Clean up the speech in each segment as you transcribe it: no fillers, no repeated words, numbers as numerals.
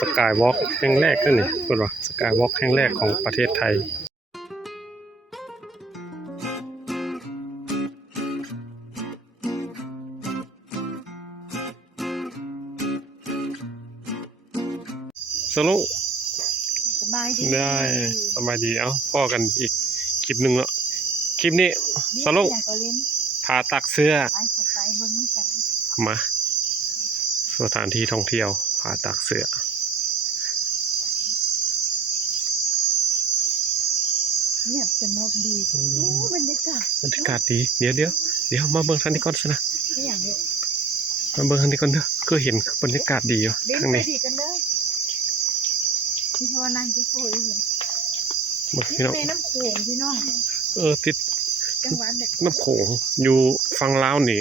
สกายวอล์กแห่งแรกนั่นนี่เป็นว่าสกายวอล์กแห่งแรกของประเทศไทยสรุปสบายดีได้สบายดีเอ้าพ่อกันอีกคลิปหนึ่งแล้วคลิปนี้สรุปพาตักเสื้อมาสถานที่ท่องเที่ยวพาตักเสื้อเงียบสงบดีบรรยากาศดีเดี๋ยวมาเบิ่งทางนี้ก่อนสินะมาเบิ่งทางนี้ก่อนเด้อก็เห็นบรรยากาศดีอยู่ทางนี้พี่พ่อนั่งที่โคยเลยพี่น้องน้ำโขงพี่น้องติดจังหวัดน้ำโขงอยู่ฝั่งลาวนี่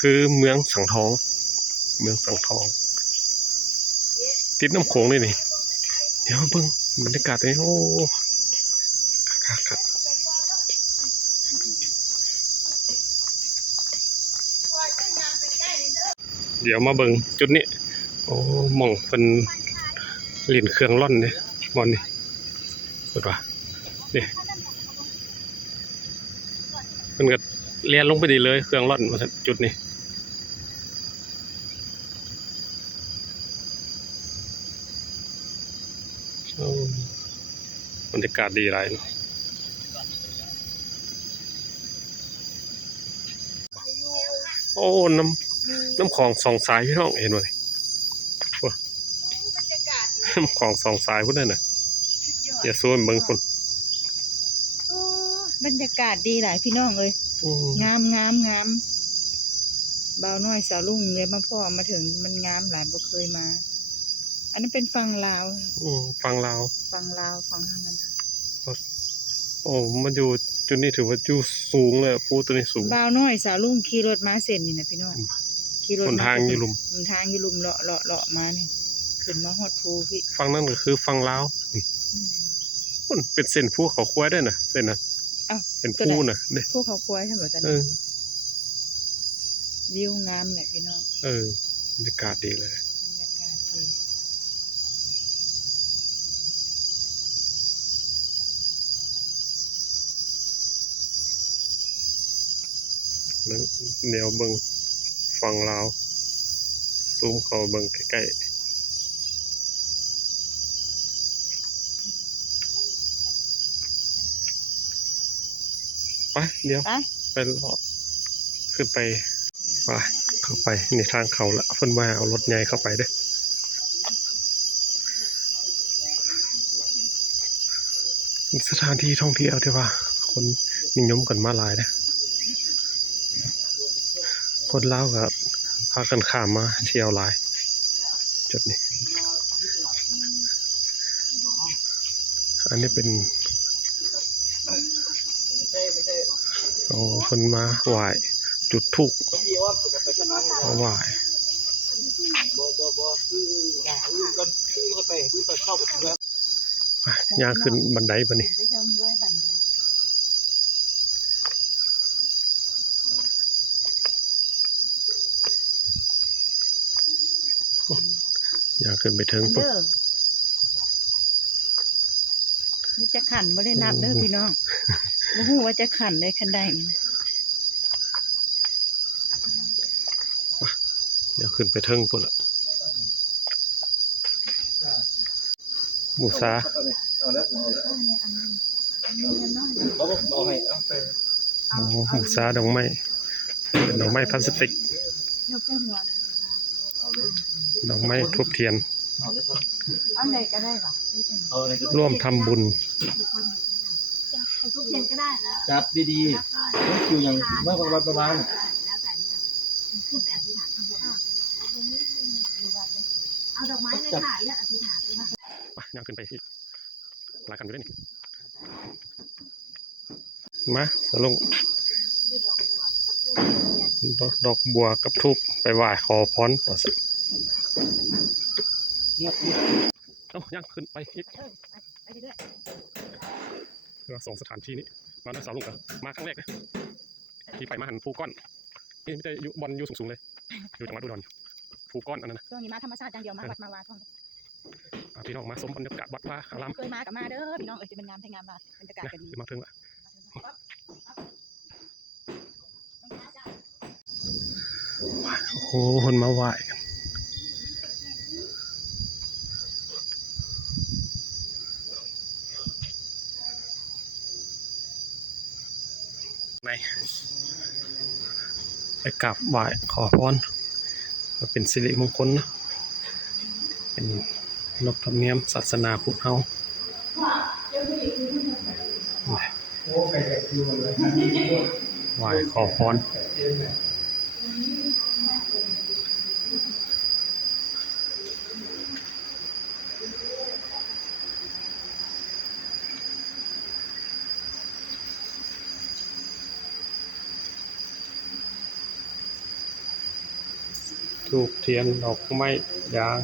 คือเมืองสังทองติดน้ำโขงเลยนี่เดี๋ยวเบิ่งบรรยากาศนี่โอ้คักเดี๋ยวมาเบิ่งจุดนี้โอ้หม่องเป็นหลินเครื่องร่อนเนี่ยมอนนี่เปิดว่านี่มันก็เลียนลงไปดีเลยเครื่องร่อนมาจุดนี้บรรยากาศดีไรโอ้น้ำของสองสายพี่น้องเห็นไหมน้ำของสองสายพุ่นนั่นน่ะอย่าซูมเบิ่งคุณบรรยากาศดีหลายพี่น้องเลยงามเบาน้อยสาวลุงเลยมาพ่อมาถึงมันงามหลายบ่เคยมาอันนั้นเป็นฝั่งลาวฝั่งลาวฝั่งนั้นโอ้มันอยู่จุดนี้ถือว่าอยู่สูงเลยปูตัวนี้สูงเบาน้อยสาวลุงขี่รถมาเส้นนี่นะพี่น้องขี่รถทางอยู่ลุมเลาะมาเนี่ยขึ้นมาฮอดภูพี่ฝั่งนั้นก็คือฝั่งลาวมันเป็นเส้นภูเขาควายได้น่ะเส้นน่ะเป็นภูน่ะเด้ภูเขาควายใช่ไหมจ๊ะวิวงามแหละพี่น้องบรรยากาศดีเลยบรรยากาศดีเดี๋ยวเบิ่งฝั่งลาวซูมเข้าเบิ่งใกล้ๆไปเดี๋ยวไปรอขึ้นไปเข้าไปในทางเขาละเพิ่นว่าเอารถใหญ่เข้าไปเด้อสถานที่ท่องเที่ยวที่ว่าคนนิยมกันมาหลายนะคนลาวกับพากันข้ามมาเที่ยวหลายจุดนี้อันนี้เป็นคนมาไหว้จุดธูปมาไหว้ย่างขึ้นบันไดปะนี่ย่างขึ้นไปถึงปุ๊บนี่จะขันไม่ได้นับเด้อพี่น้องไม่รู้ว่าจะขันเลยขันได้เดี๋ยวขึ้นไปเทิงปุ๊บละหมูซาหมูซาดอกไม้เป็นดอกไม้พลาสติกดอกไม้ทูบเทียนร่วมทำบุญจับดีๆต้องคิวอย่างมากกว่าประมาณเอาดอกไม้ไปถ่ายแล้วอธิษฐานย่างขึ้นไปอีกลากันอยู่ได้นี่มาสลงดอกบัวกับทูบไปไหว้ขอพรต่อสิย่างขึ้นไปอีกเราส่งสถานที่นี้มาแล้วสาวลุงกันมาครั้งแรกเลยที่ไปมาหันภูก้อนนี่ไม่ได้อยู่บอลอยู่สูงๆเลยอยู่จังหวัดอุดร ผูกก้อนอันนั้นนะ ช่วงนี้มาธรรมชาติอย่างเดียวมาวัดมาวาช่วง พี่น้องมาสมบรรยากาศวัดว่าอาราม เคยมากับมาเด้อพี่น้องจะเป็นงามไทยงามมากบรรยากาศ นะ ก็ดี มาถึงละโอ้โหคนมาไหว้กันไปกราบไหว้ขอพรเป็นสิริมงคลนะเป็นนบธรรมเนียมศาสนาพุทธเฮาไหว้ขอพรธูปเทียนดอกไม้ยาง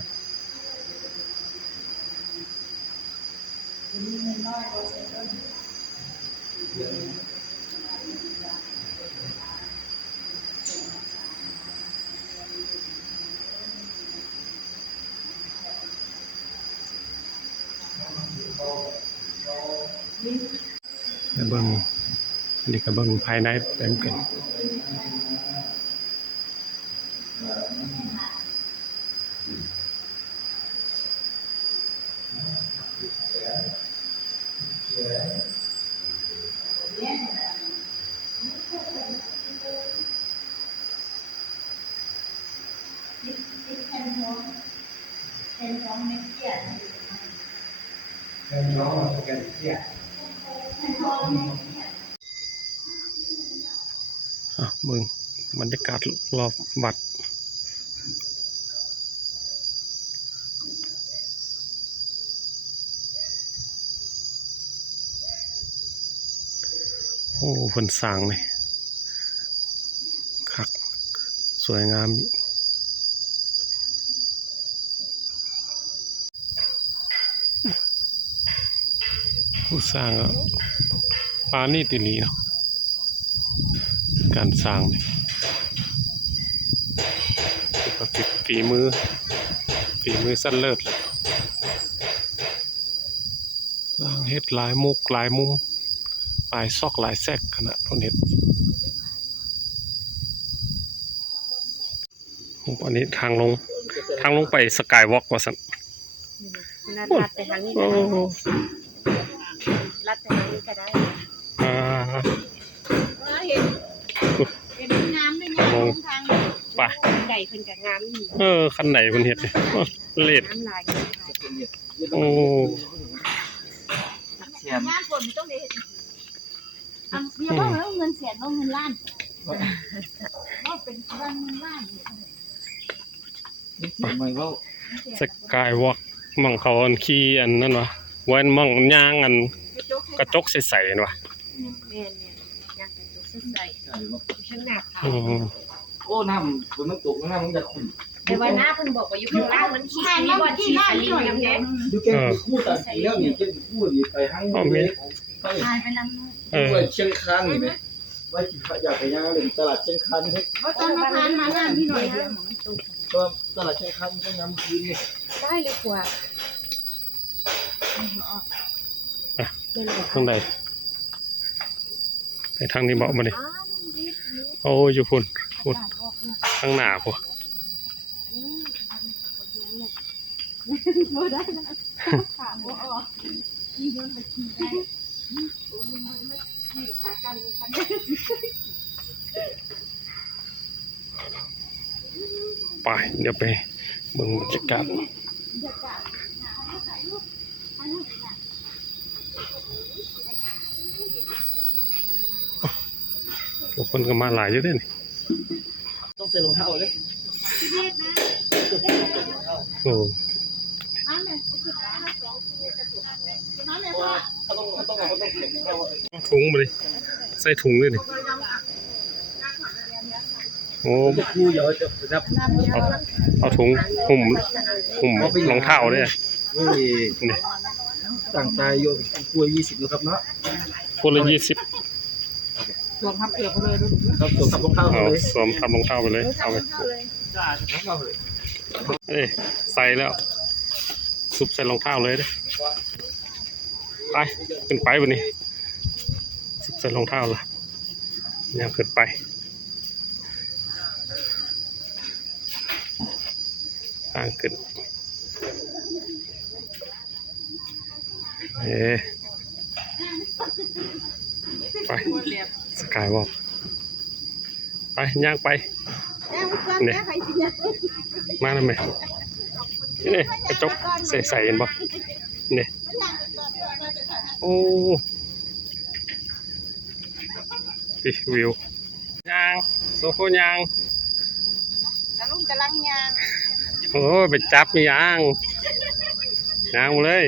เบิ่งอันนี้ก็เบิ่งภายในเต็มกันเบิ่งบรรยากาศรอบวัดโอ้เพิ่นสร้างนี่คักสวยงามอยู่ผู้สร้างก็ปานี่ติลีเนาะการสร้างนี่ก็ฝีมือสั้นเลิศเลยสร้างเฮ็ดหลายมุกหลายมุมหลายซอกหลายแซกขนาดเพิ่นเฮ็ดอันนี้ทางลงไปสกายวอล์กว่าซั่น ลัดไปทางนี้ก็ได้ลัดไปทางนี้ก็ได้เห็นงามด้วยงามทางไปใหญ่เพิ่นก็งามนี่คันไหนเพิ่นเฮ็ดนี่เลด น้ำลาย โอ้ งานฝนต้องได้อย่าว่าเงินแสนว่าเงินล้านว่าเป็นเงินล้าน ไม่ว่า สกายวอล์กมั่งเขาอันขี่อันนั่นวะไว้มั่งย่างอันกระจกใสๆนั่นวะ แม่เนี่ยย่างกระจกใสๆข้างหน้าเขา โอ้น้ำฝนมันตกน้ำมันจะขุ่น แต่ว่าหน้าเพิ่นบอกว่าอยู่ข้างล่างมันขี้มีบ่อนขี้สลิงนำแน่ ดูแกคู่ตัดแล้วนี่แกคู่นี่ไปห้างเลยไป ตายไปนำ ด้วยเชียงคานนี่ไหมว่าจิตอยากไปย่างเลยตลาดเชียงคานนี่ บ่ต้องมาทานมาล้านพี่หน่อยนะ ก็ตลาดเชียงคานก็ย้ำคืนนี่ ได้เลยกว่า ทางใดไปทางนี้บอกมาดิโอ้อยู่พุ่นข้างหน้าพุ่น บ่ได้นะขาบ่ออกนี่โดนไปขี่ได้โอ้ยมันขี่ขากันคันไปเดี๋ยวไปเบิ่งบรรยากาศทุกคนก็มาหลายอยู่ด้วยนี่ ต้องใส่รองเท้าเลย โอ้ถุงมาเลยใส่ถุงด้วยนี่โอ้ คู่เดี๋ยวจะรับ เอาถุงหุ่มรองเท้าด้วย นี่ต่างใจโยนคู่20นะครับเนาะ คนละ20 รวมทับเปลือกเลย ครับสวมทับรองเท้า เอา เลย สวมทำรองเท้าไปเลยเอาไป จ้าทับรองเท้าเลย เอ้ยใส่แล้วซุปใส่รองเท้าเลยเด้อไปขึ้นไปวันนี้ซุปใส่รองเท้าละยังขึ้นไปทางขึ้นไปสกายวอล์กไปย่างไปเนี่ยมาแล้วไหมนี่กระจกใส่เห็นบ่เนี่ยโอ้พี่วิวยางโซโคยาง แล้วลุงกำลังยาง โอ้ไปจับมียางมาเลย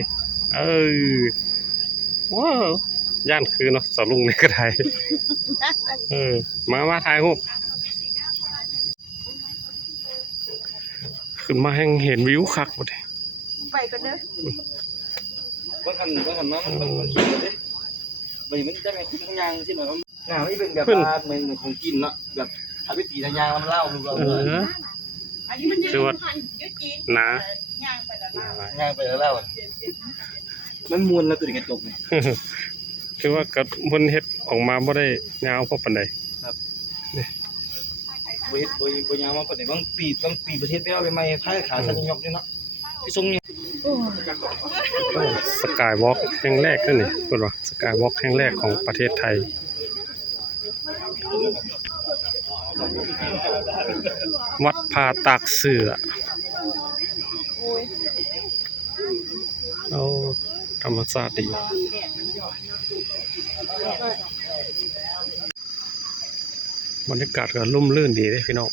ว้าวย่านคือเนาะสาวลุงนี่ก็ได้มาถ่ายรูปขึ้นมาให้เห็นวิวคักหมดเลย ไปกันเด้อ ว่ากันเนาะมันหิวเลยมันจะไม่คุ้มยางใช่ไหมงานไม่เป็นแบบเหมือนของกินเนาะแบบทำวิถีทางยางมันเล่าดูเราคือว่าหนา ย่างไปแล้วล่ะ ยางไปแล้วเล่ามันมวนแล้วตัวเด็กกระจกเนี่ย คือว่ากับมันเฮ็ดออกมาบ่ได้ยาวพอปานใด บยางมาปฏิบัติบางปีประเทศไปเอาไปไม่ท้ายขาสัญญกเนี่ยเนาะพี่ทรงเนี่ย สกายวอล์กแห่งแรกนั่นนี่เพิ่นว่าสกายวอล์กแห่งแรกของประเทศไทยวัดผาตากเสือเอาธรรมชาติดีบรรยากาศก็ร่มรื่นดีเลยพี่น้อง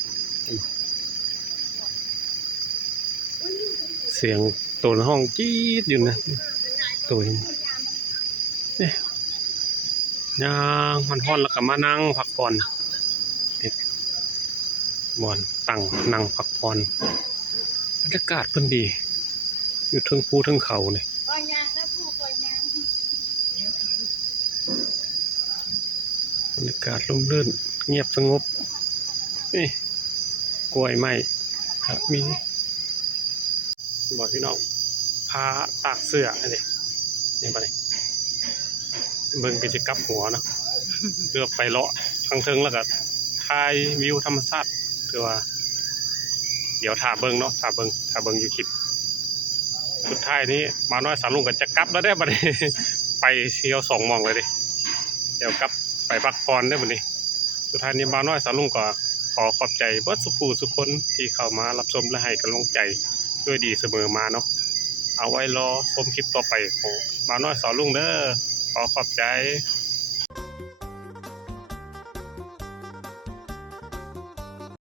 เสียงตัวห้องจี๊ดอยู่นะตัวนี่ย่างฮ้อนๆแล้วก็มานั่งพักผ่อนบ่อนตั้งนั่งพักผ่อนบรรยากาศเพิ่นดีอยู่เทิงภูเทิงเขานี่ ปล่อยยางแล้วผู้ปล่อยยาง บรรยากาศร่มรื่นเงียบสงบนี่กล้วยไม้ครับมีบอกพี่น้องพาตากเสื้อนี่นี่มาเลยเบิ่งกิจกรรมหัวเนาะเลือกไปเลาะทางเทิงแล้วก็ถ่ายวิวธรรมชาติคือว่าเดี๋ยวถ่าเบิ่งเนาะถ่าเบิ่งอยู่คลิปสุดท้ายนี้มาน้อยสาวลุงก็จะกลับแล้วได้บัดนี้ ไปเที่ยว2 หม่องเลยดิเดี๋ยวกลับไปพักผ่อนได้บัดนี้สุดท้ายนี้มาน้อยสาวลุงก็ขอขอบใจเบิดสุผู้สุคนที่เข้ามารับชมและให้กำลังใจด้วยดีเสมอมาเนาะเอาไว้รอชมคลิปต่อไปของมาน้อยสาวลุงเด้อขอขอบใจ